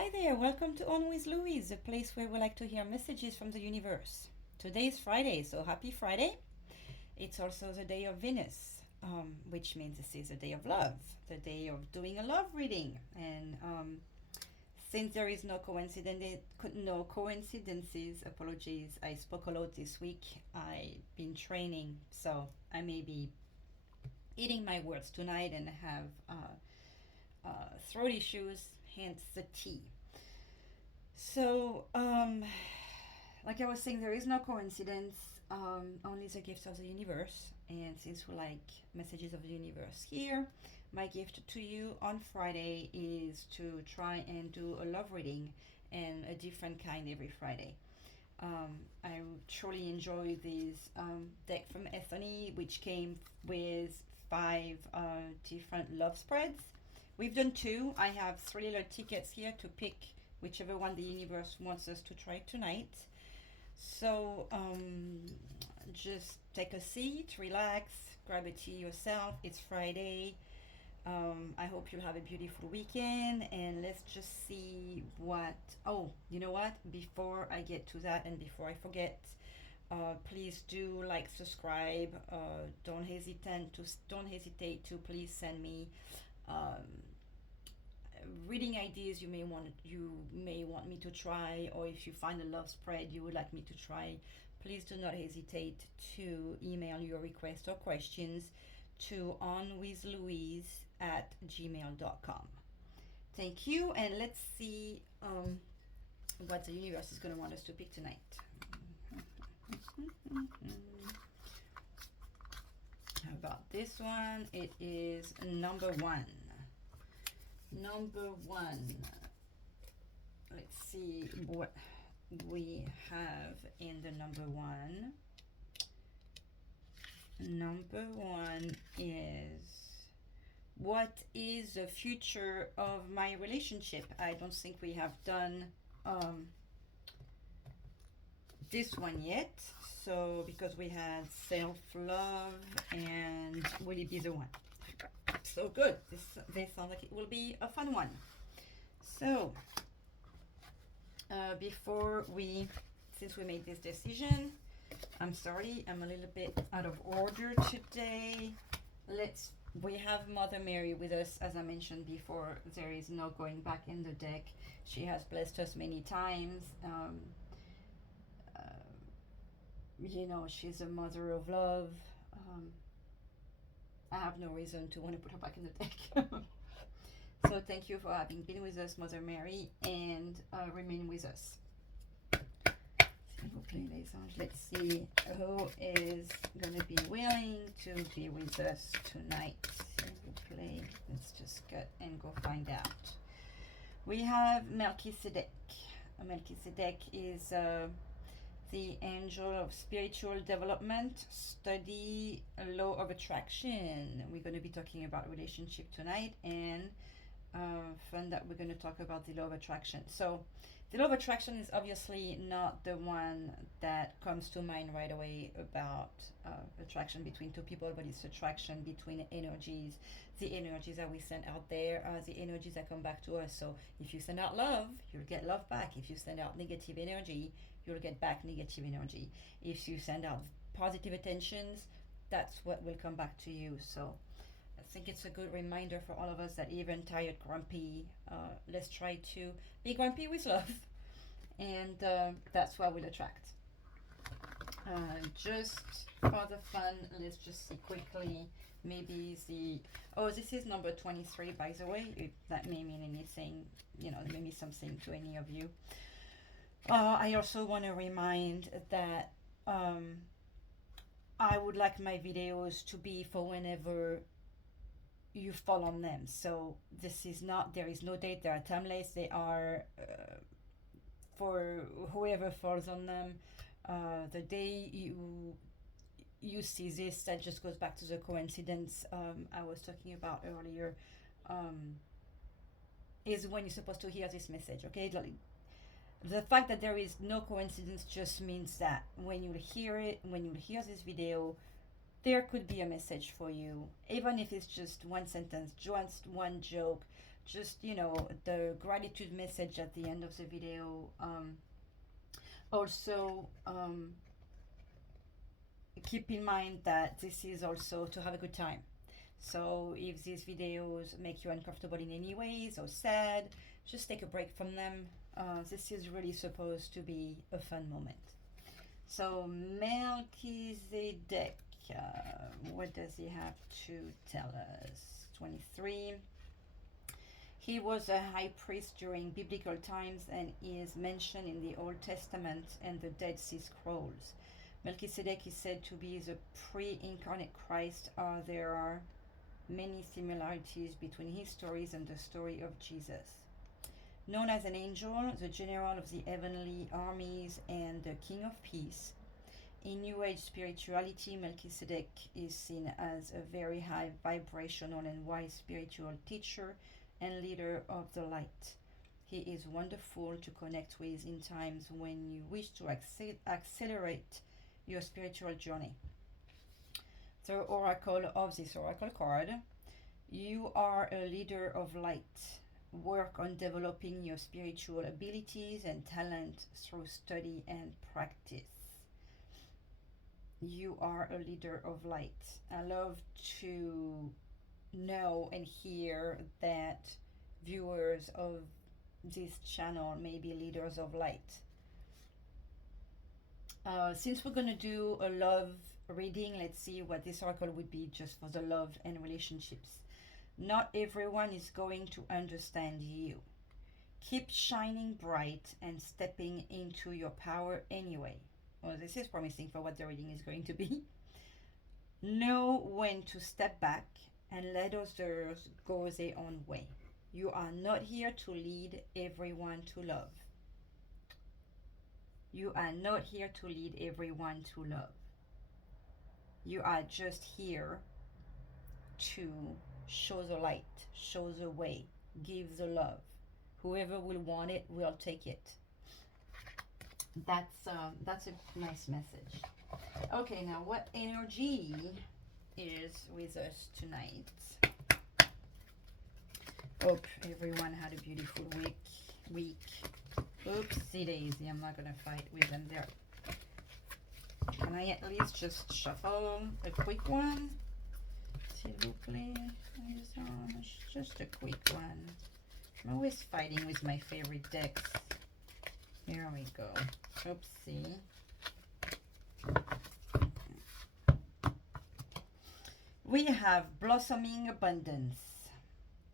Hi there, welcome to On with Louise, a place where we like to hear messages from the universe. Today is Friday, so happy Friday. It's also the day of Venus, which means this is a day of love, the day of doing a love reading. And since there is no coincidences, apologies, I spoke a lot this week. I've been training, so I may be eating my words tonight and have throat issues, hence the tea. So, like I was saying, there is no coincidence, only the gifts of the universe. And since we like messages of the universe here, my gift to you on Friday is to try and do a love reading and a different kind every Friday. I truly enjoy this deck from Ethony, which came with five different love spreads. We've done two. I have three little tickets here to pick whichever one the universe wants us to try tonight. So just take a seat, relax, grab a tea yourself. It's Friday. I hope you'll have a beautiful weekend, and let's just see what. Oh, you know what? Before I get to that, and before I forget, please do like, subscribe. Don't hesitate to please send me um, reading ideas you may want me to try, or if you find a love spread you would like me to try. Please do not hesitate to email your requests or questions to onwithlouise@gmail.com. Thank you, and let's see what the universe is going to want us to pick tonight. How about this one? It is number one. Number one. Let's see what we have in the number one. Number one is, what is the future of my relationship? I don't think we have done this one yet. So, because we had self-love and will it be the one? So good. This sounds like it will be a fun one. So, since we made this decision, I'm sorry, I'm a little bit out of order today. We have Mother Mary with us, as I mentioned before. There is no going back in the deck. She has blessed us many times. She's a mother of love. I have no reason to want to put her back in the deck. So thank you for having been with us, Mother Mary, and remain with us. Let's see who is going to be willing to be with us tonight. Let's just get and go find out. We have Melchizedek. Melchizedek is the angel of spiritual development, study, law of attraction. We're going to be talking about relationship tonight, and fun that we're going to talk about the law of attraction. So the law of attraction is obviously not the one that comes to mind right away about attraction between two people, but it's attraction between energies, the energies that we send out there, the energies that come back to us. So if you send out love, you'll get love back. If you send out negative energy, you'll get back negative energy. If you send out positive attentions, that's what will come back to you. So I think it's a good reminder for all of us that even tired, grumpy, let's try to be grumpy with love, and that's what we'll attract. Just for the fun, let's just see quickly. This is number 23, by the way. If that may mean anything, maybe something to any of you. I also want to remind that I would like my videos to be for whenever you fall on them. So there is no date, they are timeless, they are for whoever falls on them. The day you see this, that just goes back to the coincidence I was talking about earlier, is when you're supposed to hear this message, okay? The fact that there is no coincidence just means that when you hear this video, there could be a message for you, even if it's just one sentence, just one joke, just, you know, the gratitude message at the end of the video. Also, keep in mind that this is also to have a good time. So if these videos make you uncomfortable in any ways or sad, just take a break from them. This is really supposed to be a fun moment. So Melchizedek, what does he have to tell us? 23. He was a high priest during biblical times and is mentioned in the Old Testament and the Dead Sea Scrolls. Melchizedek is said to be the pre-incarnate Christ. There are many similarities between his stories and the story of Jesus. Known as an angel, the general of the heavenly armies, and the king of peace, in New Age spirituality, Melchizedek is seen as a very high vibrational and wise spiritual teacher and leader of the light. He is wonderful to connect with in times when you wish to accelerate your spiritual journey. The oracle of this oracle card: you are a leader of light. Work on developing your spiritual abilities and talent through study and practice. You are a leader of light. I love to know and hear that viewers of this channel may be leaders of light. Since we're going to do a love reading, let's see what this oracle would be just for the love and relationships. Not everyone is going to understand you. Keep shining bright and stepping into your power anyway. Well, this is promising for what the reading is going to be. Know when to step back and let others go their own way. You are not here to lead everyone to love. You are not here to lead everyone to love. You are just here to show the light, show the way, give the love. Whoever will want it will take it. That's a nice message. Okay, now what energy is with us tonight? Hope everyone had a beautiful week. Oopsie daisy, I'm not gonna fight with them there. Can I at least just shuffle a quick one? S'il vous plaît. Just a quick one. I'm always fighting with my favorite decks. Here we go. Oopsie. We have Blossoming Abundance.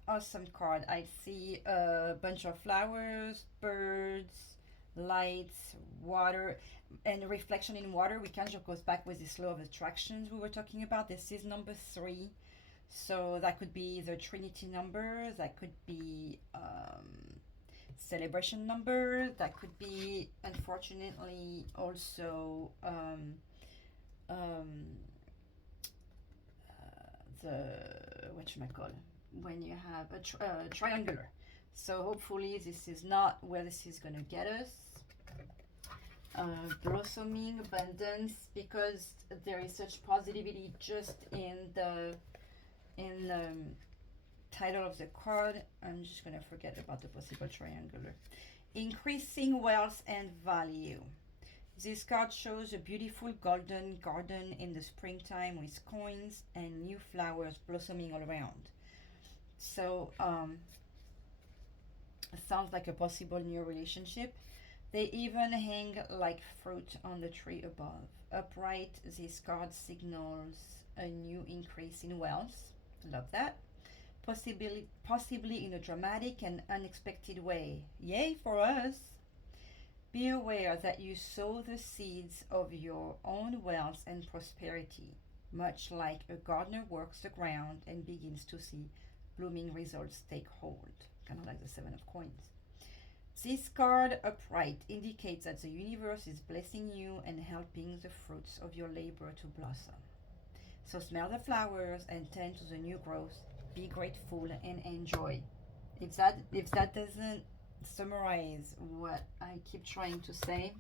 Awesome card. I see a bunch of flowers, birds, lights, water, and reflection in water. We kind of goes back with this law of attractions we were talking about. This is number 3. So that could be the Trinity number. That could be celebration number. That could be, unfortunately, also the whatchamacallit, when you have a triangular. So hopefully this is not where this is going to get us. Blossoming abundance, because there is such positivity just in the title of the card. I'm just going to forget about the possible triangular. Increasing wealth and value. This card shows a beautiful golden garden in the springtime with coins and new flowers blossoming all around. So it sounds like a possible new relationship. They even hang like fruit on the tree above. Upright, this card signals a new increase in wealth. Love that. Possibly in a dramatic and unexpected way. Yay for us. Be aware that you sow the seeds of your own wealth and prosperity, much like a gardener works the ground and begins to see blooming results take hold. Kind of like the 7 of coins. This card, upright, indicates that the universe is blessing you and helping the fruits of your labor to blossom. So smell the flowers and tend to the new growth. Be grateful and enjoy. If that doesn't summarize what I keep trying to say,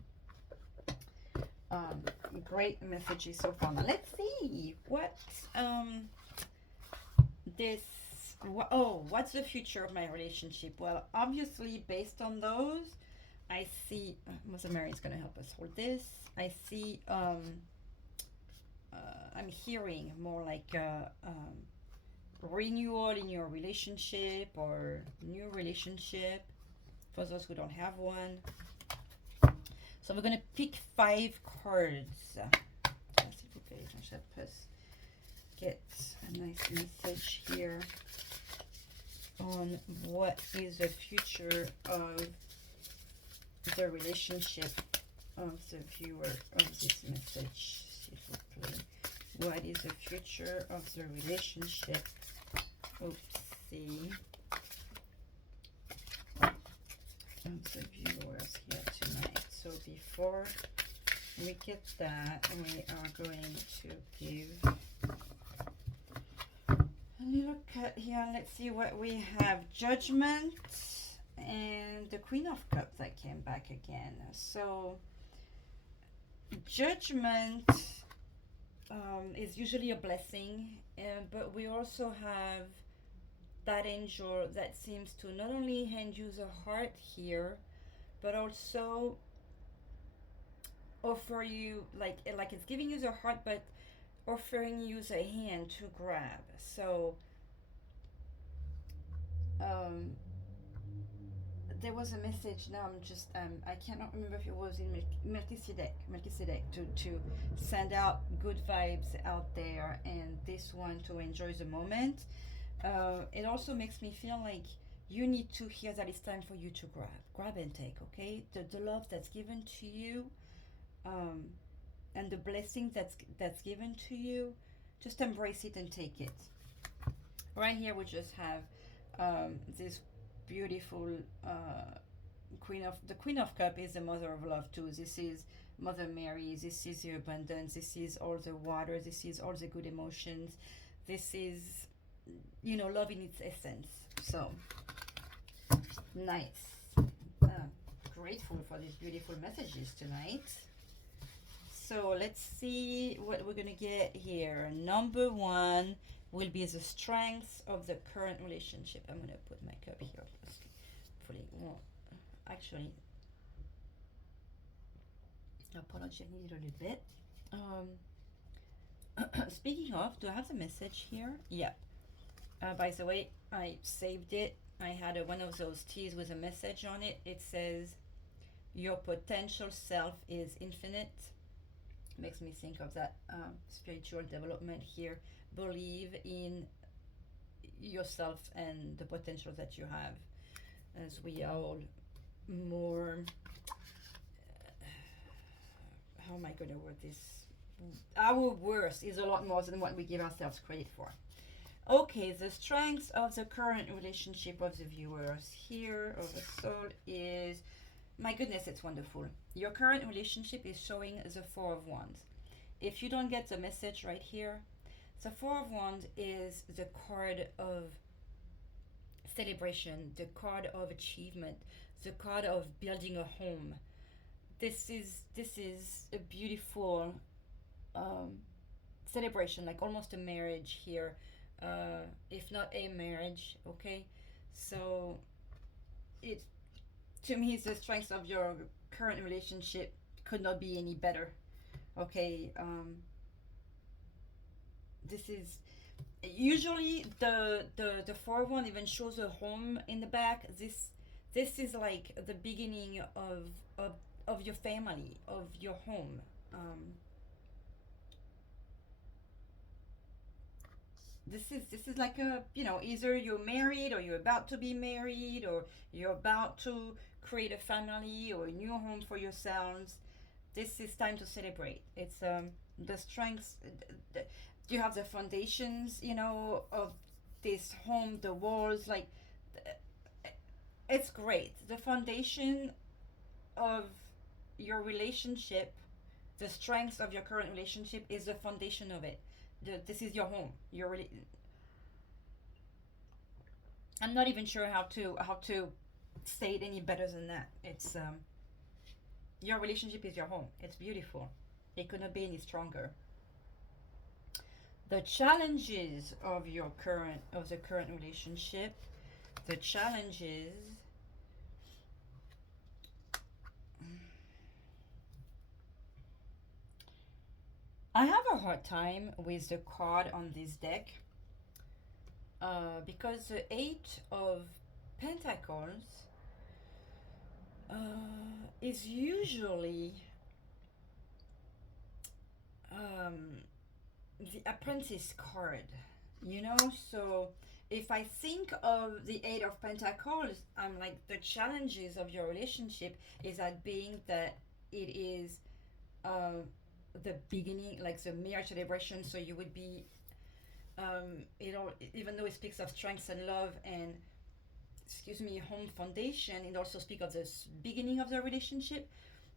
great messages so far. Now let's see what this what's the future of my relationship? Well, obviously, based on those, I see. Mother Mary is going to help us hold this. I see. I'm hearing more like renewal in your relationship or new relationship for those who don't have one. So we're going to pick 5 cards. Get a nice message here on what is the future of the relationship of the viewer of this message. What is the future of the relationship? Oopsie. Of the viewers here tonight. So before we get that, we are going to give a little cut here. Let's see what we have. Judgment and the Queen of Cups that came back again. So judgment is usually a blessing, but we also have that angel that seems to not only hand you the heart here, but also offer you like it's giving you the heart, but offering you the hand to grab. So there was a message. Now I'm just I cannot remember if it was in Melchizedek to send out good vibes out there, and this one to enjoy the moment. It also makes me feel like you need to hear that it's time for you to grab and take. Okay, the love that's given to you, and the blessing that's given to you, just embrace it and take it. Right here we just have this beautiful Queen of Cup is the mother of love too. This is Mother Mary. This is the abundance. This is all the water. This is all the good emotions. This is, love in its essence. So nice. Grateful for these beautiful messages tonight. So let's see what we're gonna get here. Number 1 will be the strengths of the current relationship. I'm gonna put my cup here. Hopefully, well, actually, I apologize a little bit. Speaking of, do I have the message here? Yeah. By the way, I saved it. I had one of those teas with a message on it. It says, "Your potential self is infinite." Makes me think of that spiritual development here. Believe in yourself and the potential that you have, as we are all more how am I going to word this? Our worth is a lot more than what we give ourselves credit for. Okay, the strengths of the current relationship of the viewers here of the soul is, my goodness, it's wonderful. Your current relationship is showing the 4 of Wands. If you don't get the message right here, the 4 of Wands is the card of celebration, the card of achievement, the card of building a home. This is a beautiful celebration, like almost a marriage here, if not a marriage. Okay, so it, to me, the strength of your current relationship could not be any better. Okay, this is usually the 4-1 even shows a home in the back. This is like the beginning of your family, of your home. This is like a, either you're married or you're about to be married or you're about to create a family or a new home for yourselves. This is time to celebrate. It's the strengths. You have the foundations, of this home, the walls, like it's great. The foundation of your relationship, the strengths of your current relationship is the foundation of it. This is your home. You're really. I'm not even sure how to say it any better than that. It's your relationship is your home. It's beautiful. It could not be any stronger. The challenges of the current relationship, the challenges. I have a hard time with the card on this deck because the Eight of Pentacles is usually the Apprentice card, you know? So if I think of the Eight of Pentacles, I'm like, the challenges of your relationship is that being that it is the beginning, like the marriage celebration. So you would be, even though it speaks of strength and love and, excuse me, home foundation, it also speaks of the beginning of the relationship.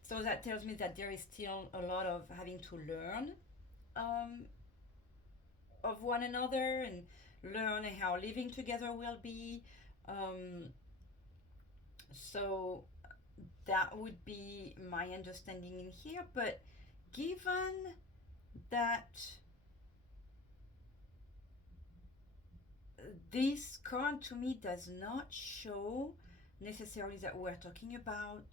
So that tells me that there is still a lot of having to learn um, of one another and learn how living together will be. Um, so that would be my understanding in here. But given that this card to me does not show necessarily that we're talking about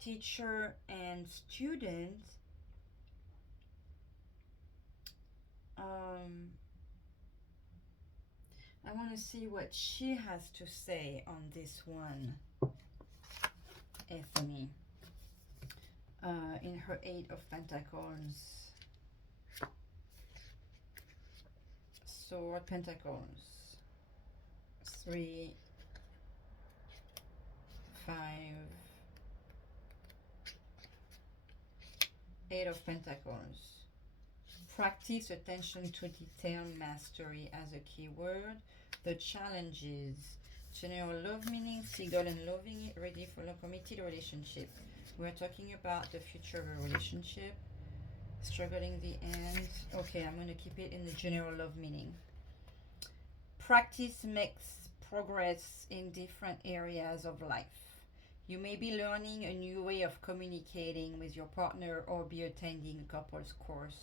teacher and student, I want to see what she has to say on this one, Ethony, in her Eight of Pentacles. Sword, Pentacles, 3, 5, Eight of Pentacles. Practice attention to detail, mastery as a key word. The challenges, general love meaning, single and loving, ready for a committed relationship. We're talking about the future of a relationship. Struggling the end. Okay, I'm going to keep it in the general love meaning. Practice makes progress in different areas of life. You may be learning a new way of communicating with your partner or be attending a couples course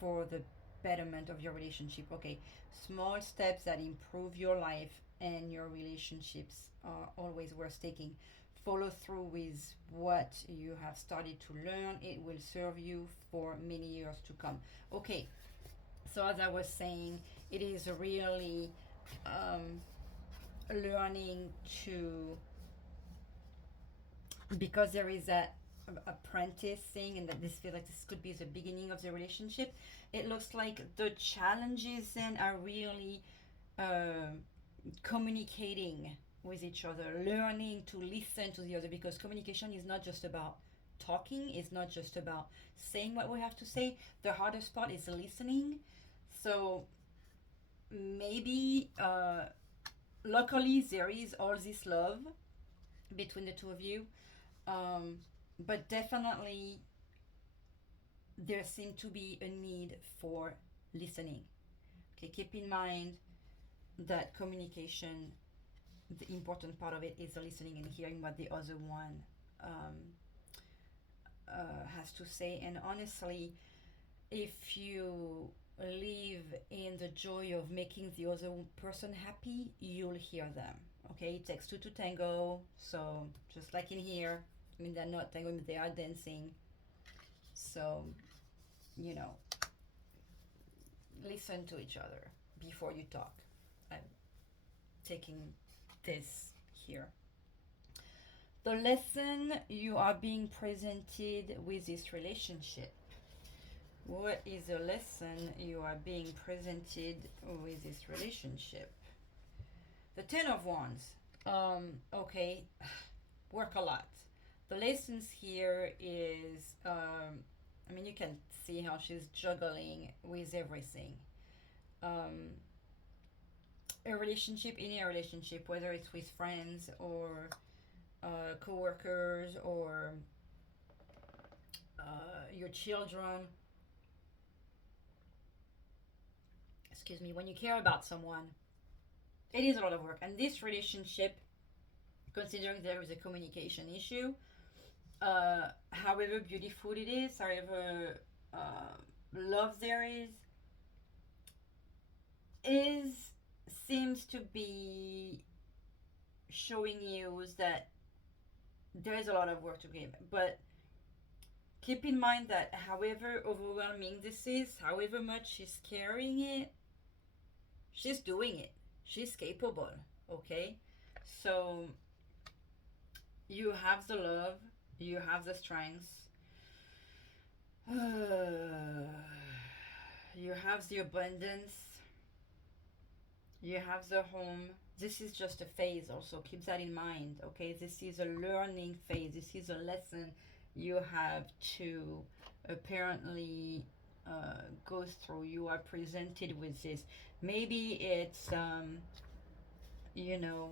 for the betterment of your relationship. Okay, small steps that improve your life and your relationships are always worth taking. Follow through with what you have started to learn. It will serve you for many years to come. Okay, so as I was saying, it is really learning to, because there is that apprentice thing and that this feels like this could be the beginning of the relationship. It looks like the challenges then are really communicating with each other, learning to listen to the other, because communication is not just about talking, it's not just about saying what we have to say. The hardest part is listening. So maybe luckily there is all this love between the two of you, but definitely there seems to be a need for listening. Okay, keep in mind that communication, the important part of it is the listening and hearing what the other one has to say. And honestly, if you live in the joy of making the other person happy, you'll hear them. Okay, it takes two to tango. So just like in here, I mean, they're not tangoing, but they are dancing. So, you know, listen to each other before you talk. I'm taking this here. The lesson you are being presented with this relationship. What is the lesson you are being presented with this relationship? The Ten of Wands. Okay, work a lot. The lessons here is, I mean, you can see how she's juggling with everything. A relationship, any relationship, whether it's with friends or co-workers or your children. Excuse me, when you care about someone, it is a lot of work. And this relationship, considering there is a communication issue, however beautiful it is, however love there is, is seems to be showing you that there's a lot of work to give, but keep in mind that however overwhelming this is, however much she's carrying it, she's doing it. She's capable, okay? So you have the love, you have the strength, you have the abundance, you have the home. This is just a phase, also keep that in mind, okay? This is a learning phase. This is a lesson you have to apparently go through. You are presented with this. Maybe it's you know,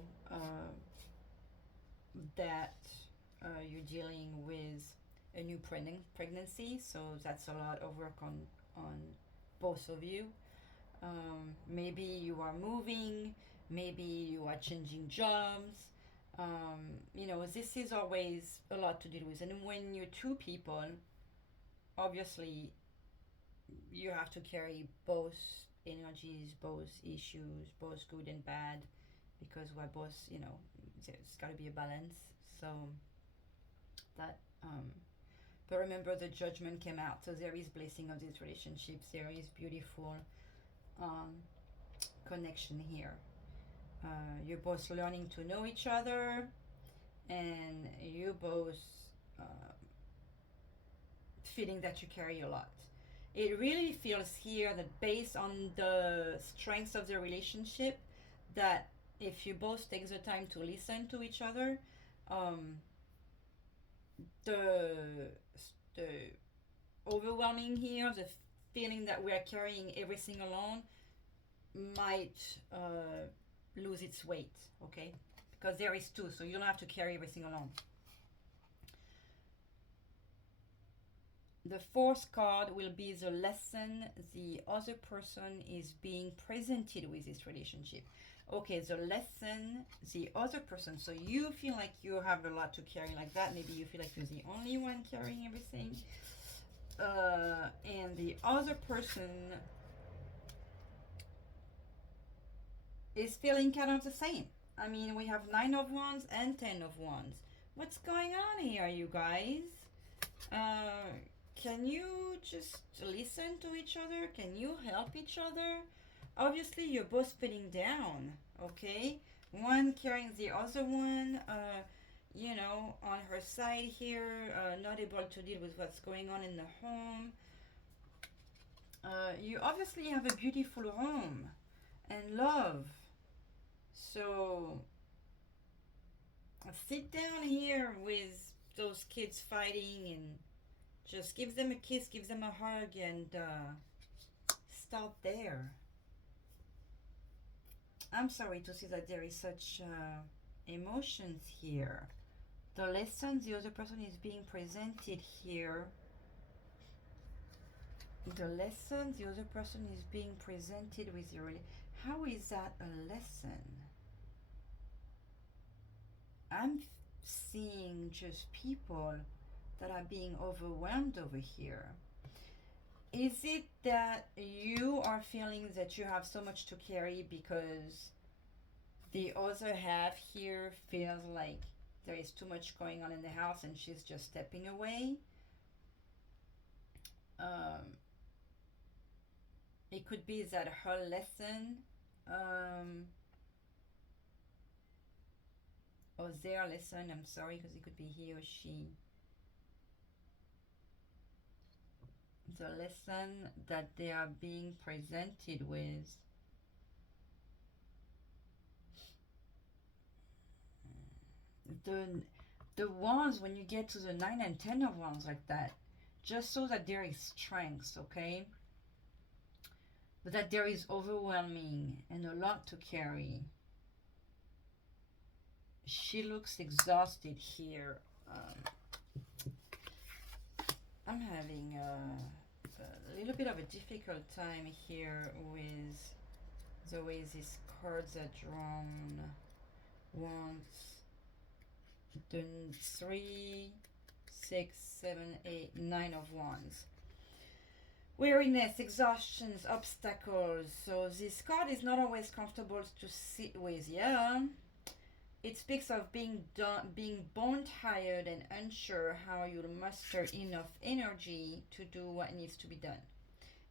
that you're dealing with a new pregnancy, so that's a lot of work on both of you. Maybe you are moving, maybe you are changing jobs. You know, this is always a lot to deal with, and when you're two people, obviously you have to carry both energies, both issues, both good and bad, because we're both, you know, there's got to be a balance. So that but remember, the judgment came out, so there is blessing of these relationships. There is beautiful connection here. You're both learning to know each other, and you both feeling that you carry a lot. It really feels here that based on the strengths of the relationship, that if you both take the time to listen to each other, the overwhelming here, the feeling that we are carrying everything alone, might lose its weight, okay? Because there is two, so you don't have to carry everything alone. The fourth card will be the lesson the other person is being presented with this relationship. Okay, the lesson the other person, so you feel like you have a lot to carry like that. Maybe you feel like you're the only one carrying everything. And the other person is feeling kind of the same. I mean, we have 9 of Wands and 10 of Wands. What's going on here, you guys? Can you just listen to each other? Can you help each other? Obviously, you're both feeling down, okay? One carrying the other one, you know, on her side here, not able to deal with what's going on in the home. You obviously have a beautiful home and love. So, sit down here with those kids fighting and just give them a kiss, give them a hug, and start there. I'm sorry to see that there is such emotions here. The lesson the other person is being presented here. The lesson the other person is being presented with your... How is that a lesson? I'm seeing just people that are being overwhelmed over here. Is it that you are feeling that you have so much to carry because the other half here feels like there is too much going on in the house and she's just stepping away? It could be that her lesson or their lesson, I'm sorry, because it could be he or she. The lesson that they are being presented with the ones, when you get to the 9 and 10 of Wands like that, just so that there is strength, okay? But that there is overwhelming and a lot to carry. She looks exhausted here. I'm having a little bit of a difficult time here with the way these cards are drawn. Wands, the 3, 6, 7, 8, 9 of Wands. Weariness, exhaustions, obstacles. So this card is not always comfortable to sit with. Yeah, it speaks of being bone tired and unsure how you'll muster enough energy to do what needs to be done.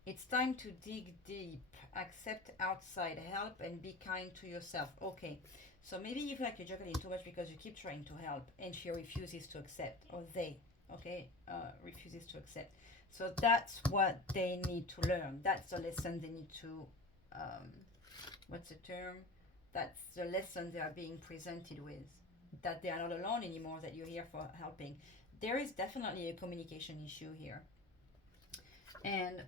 It's time to dig deep, accept outside help, and be kind to yourself. Okay, so maybe you feel like you're juggling too much because you keep trying to help and she refuses to accept, or they, okay, refuses to accept. So that's what they need to learn. That's the lesson they need to, um, what's the term? That's the lesson they are being presented with. That they are not alone anymore, that you're here for helping. There is definitely a communication issue here, and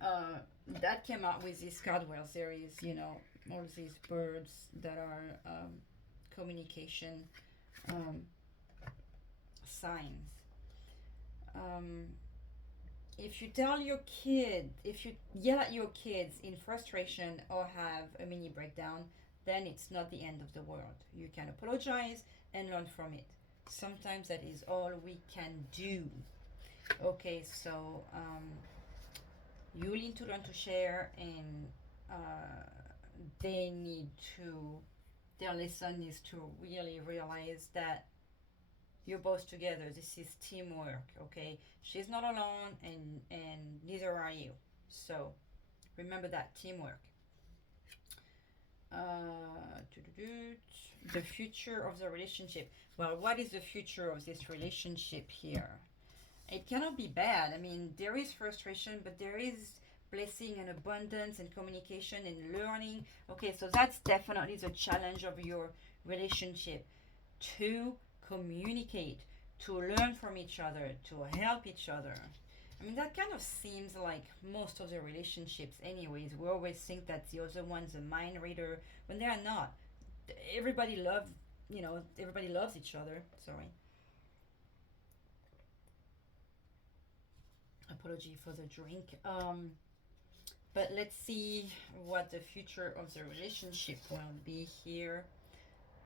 that came out with this card where there is, all these birds that are communication um, signs. um, if you tell your kid, if you yell at your kids in frustration or have a mini breakdown, then it's not the end of the world. You can apologize and learn from it. Sometimes that is all we can do. Okay, so you need to learn to share, and they need to, their lesson is to really realize that you're both together. This is teamwork, okay? She's not alone, and neither are you. So remember that teamwork. The future of the relationship. Well, what is the future of this relationship here? It cannot be bad. I mean, there is frustration, but there is blessing and abundance and communication and learning. Okay, so that's definitely the challenge of your relationship, to communicate, to learn from each other, to help each other. I mean, that kind of seems like most of the relationships, anyways. We always think that the other one's a mind reader when they are not. Everybody loves, everybody loves each other. Sorry. Apology for the drink. But let's see what the future of the relationship will be here.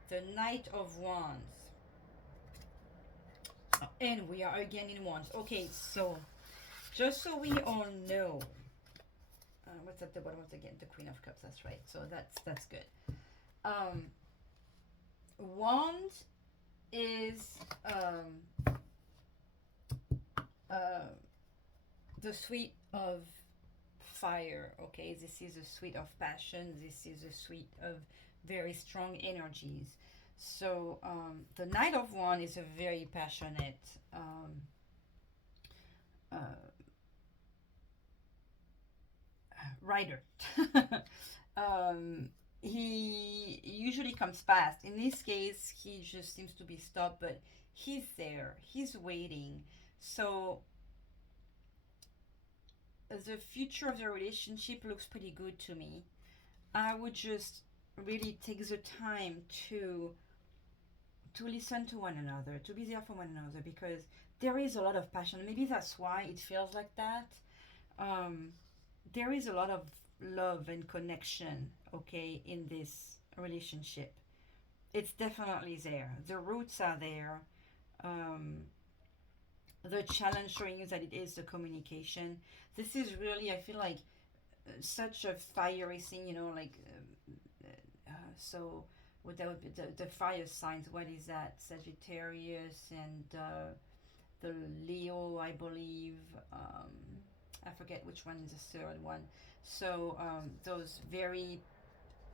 The Knight of Wands. And we are again in Wands. Okay, so just so we all know, what's at the bottom once again? The Queen of Cups. That's right. So that's good. Wand is the suite of fire. Okay, this is a suite of passion. This is a suite of very strong energies. So the Knight of Wands is a very passionate uh, writer. He usually comes fast. In this case, he just seems to be stopped, but he's there. He's waiting. So the future of the relationship looks pretty good to me. I would just really take the time to listen to one another, to be there for one another, because there is a lot of passion. Maybe that's why it feels like that. There is a lot of love and connection, okay, in this relationship. It's definitely there. The roots are there. The challenge showing you that it is the communication. This is really, I feel like, such a fiery thing, like, so what that would be, the fire signs. What is that? Sagittarius and the Leo, I believe. I forget which one is the third one. So those very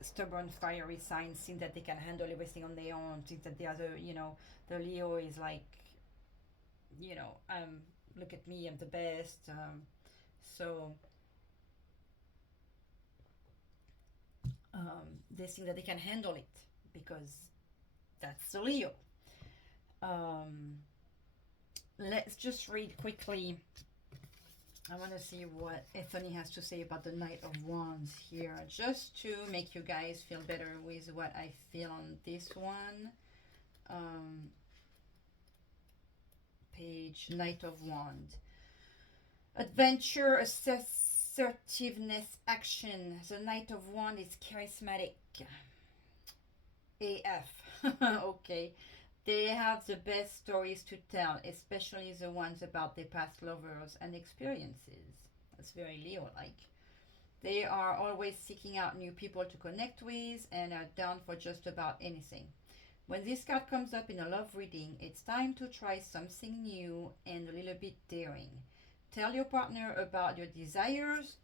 stubborn, fiery signs think that they can handle everything on their own. Think that the other, the Leo is like, look at me, I'm the best. So they think that they can handle it because that's the Leo. Let's just read quickly. I want to see what Ethony has to say about the Knight of Wands here, just to make you guys feel better with what I feel on this one. Page Knight of Wands. Adventure, assertiveness, action. The Knight of Wands is charismatic. AF. Okay. They have the best stories to tell, especially the ones about their past lovers and experiences. It's very Leo like. They are always seeking out new people to connect with and are down for just about anything. When this card comes up in a love reading, it's time to try something new and a little bit daring. Tell your partner about your desires.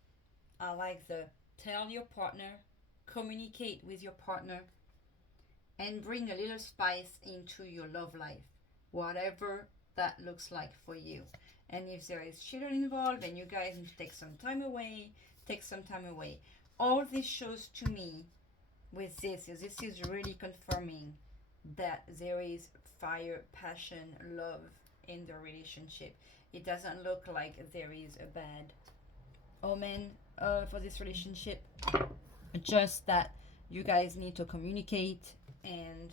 I like the tell your partner, communicate with your partner, and bring a little spice into your love life, whatever that looks like for you. And if there is children involved and you guys need to take some time away, take some time away. All this shows to me with this is really confirming that there is fire, passion, love in the relationship. It doesn't look like there is a bad omen for this relationship. Just that you guys need to communicate and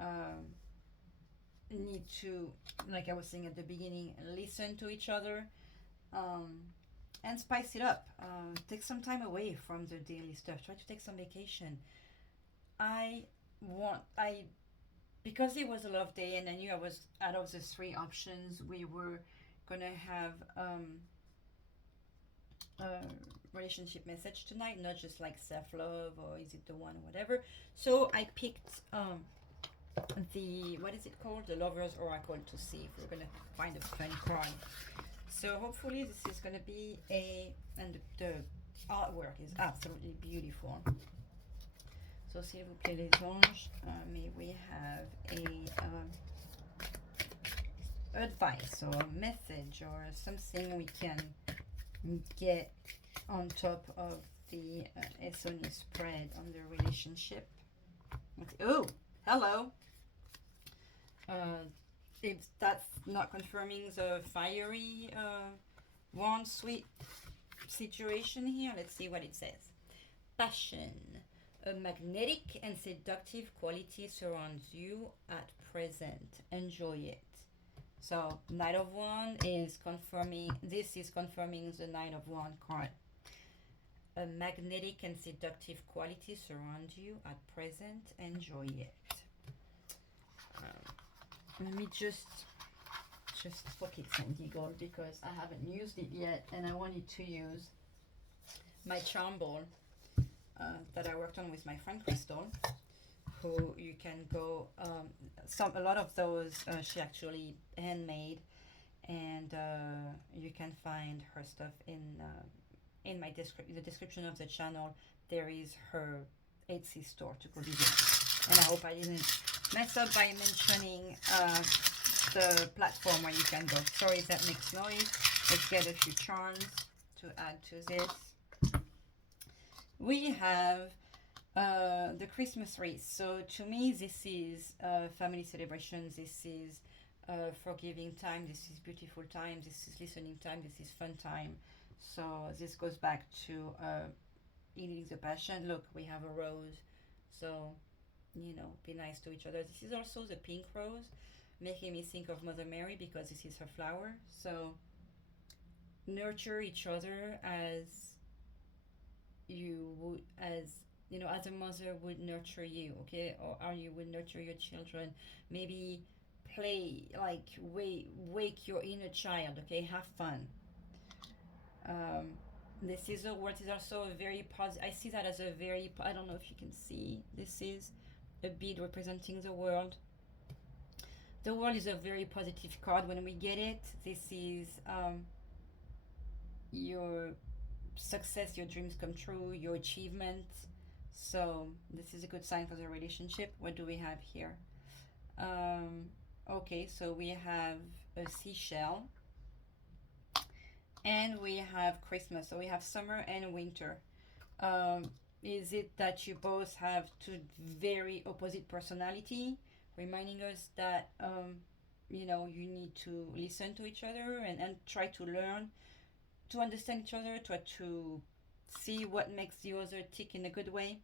um, need to, like I was saying at the beginning, listen to each other and spice it up. Take some time away from the daily stuff. Try to take some vacation. I because it was a love day and I knew I was out of the three options, we were gonna have a relationship message tonight, not just like self-love or is it the one or whatever. So I picked the, what is it called, the Lover's Oracle, to see if we're gonna find a fun card. So hopefully this is gonna be and the artwork is absolutely beautiful. So s'il vous plaît les anges, may we have a advice or a message or something we can get on top of the Ethony spread on the relationship. Oh, hello. If that's not confirming the fiery, warm, sweet situation here, let's see what it says. Passion. A magnetic and seductive quality surrounds you at present. Enjoy it. So, Knight of Wands is confirming, this is confirming the Knight of Wands card. A magnetic and seductive quality surrounds you at present. Enjoy it. Let me just pocket Sandy Gold because I haven't used it yet and I wanted to use my charm ball that I worked on with my friend Crystal, who you can go a lot of those she actually handmade, and you can find her stuff in my the description of the channel. There is her Etsy store to go visit, and I hope I didn't mess up by mentioning the platform where you can go. Sorry if that makes noise. Let's get a few charms to add to this. We have the Christmas wreath. So to me, this is family celebrations. This is forgiving time. This is beautiful time. This is listening time. This is fun time. So this goes back to eating the passion. Look, we have a rose. So, you know, be nice to each other. This is also the pink rose, making me think of Mother Mary because this is her flower. So nurture each other as you would, as you know, as a mother would nurture you, okay, or you would nurture your children. Maybe play, like wake your inner child, okay, have fun. This is a word is also a very positive. I see that as a very, I don't know if you can see, this is a bead representing the world. The world is a very positive card when we get it. This is your success, your dreams come true, your achievement. So this is a good sign for the relationship. What do we have here? Okay, so we have a seashell and we have Christmas. So we have summer and winter. Is it that you both have two very opposite personality, reminding us that you know, you need to listen to each other and try to learn to understand each other, try to see what makes the other tick in a good way.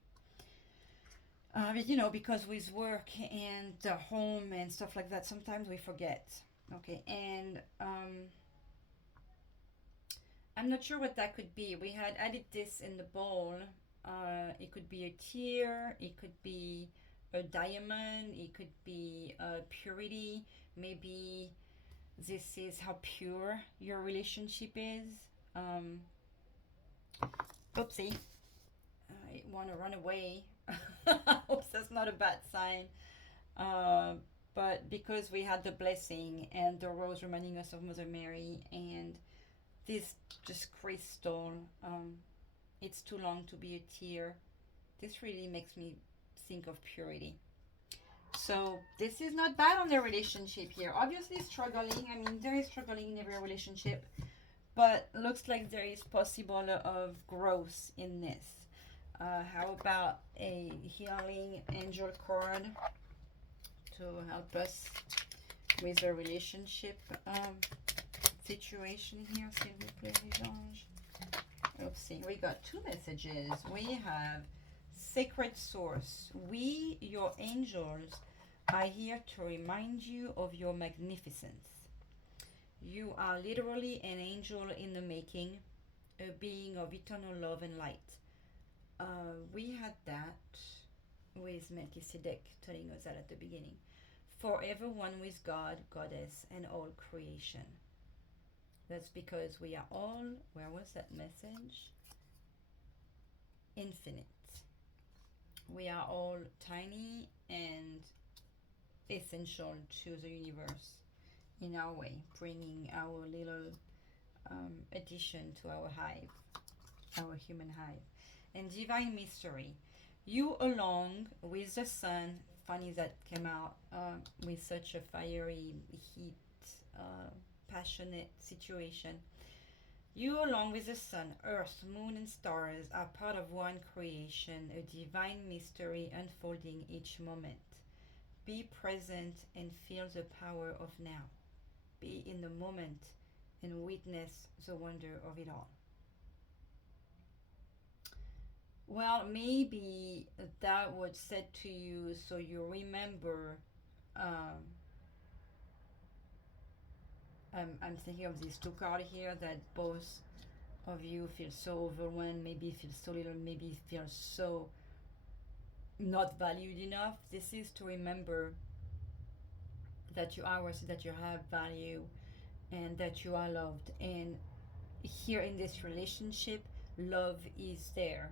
You know, because with work and the home and stuff like that, sometimes we forget. Okay, and I'm not sure what that could be. We had added this in the bowl. It could be a tear, it could be a diamond, it could be purity. Maybe this is how pure your relationship is. Oopsie. I want to run away. Oops, that's not a bad sign. Uh, but because we had the blessing and the rose reminding us of Mother Mary and this just crystal, it's too long to be a tear. This really makes me think of purity. So this is not bad on the relationship here. Obviously struggling. I mean, there is struggling in every relationship, but looks like there is possible of growth in this. How about a healing angel card to help us with the relationship situation here? S'il vous plaît, les anges. Oopsie, we got two messages. We have Sacred Source. We, your angels, are here to remind you of your magnificence. You are literally an angel in the making, a being of eternal love and light. We had that with Melchizedek telling us that at the beginning. Forever one with God, Goddess, and all creation. That's because we are all, where was that message? Infinite. We are all tiny and essential to the universe in our way, bringing our little addition to our hive, our human hive. And divine mystery. You along with the sun, funny that came out with such a fiery heat, passionate situation. You along with the sun, earth, moon and stars are part of one creation, a divine mystery unfolding each moment. Be present and feel the power of now. Be in the moment and witness the wonder of it all. Well, maybe that was said to you so you remember. I'm thinking of these two cards here that both of you feel so overwhelmed, maybe feel so little, maybe feel so not valued enough. This is to remember that you are worthy, that you have value, and that you are loved. And here in this relationship, love is there.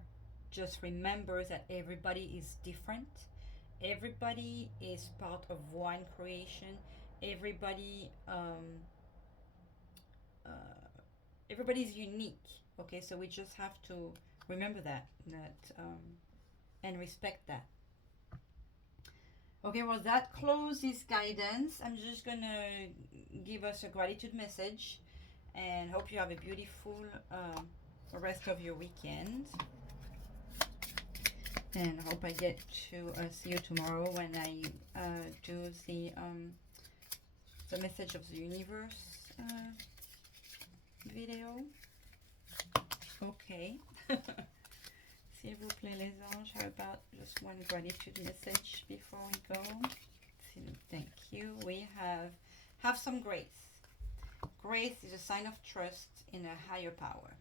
Just remember that everybody is different. Everybody is part of one creation. Everybody everybody's unique. Okay, so we just have to remember that and respect that. Okay, well, that closes guidance. I'm just gonna give us a gratitude message and hope you have a beautiful rest of your weekend. And I hope I get to see you tomorrow when I do the message of the universe video. Okay. S'il vous plaît, les anges, how about just one gratitude message before we go? Thank you. We have some grace. Grace is a sign of trust in a higher power.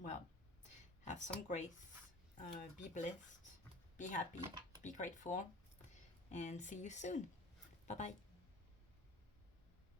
Well, have some grace. Be blessed. Be happy. Be grateful. And see you soon. Bye-bye.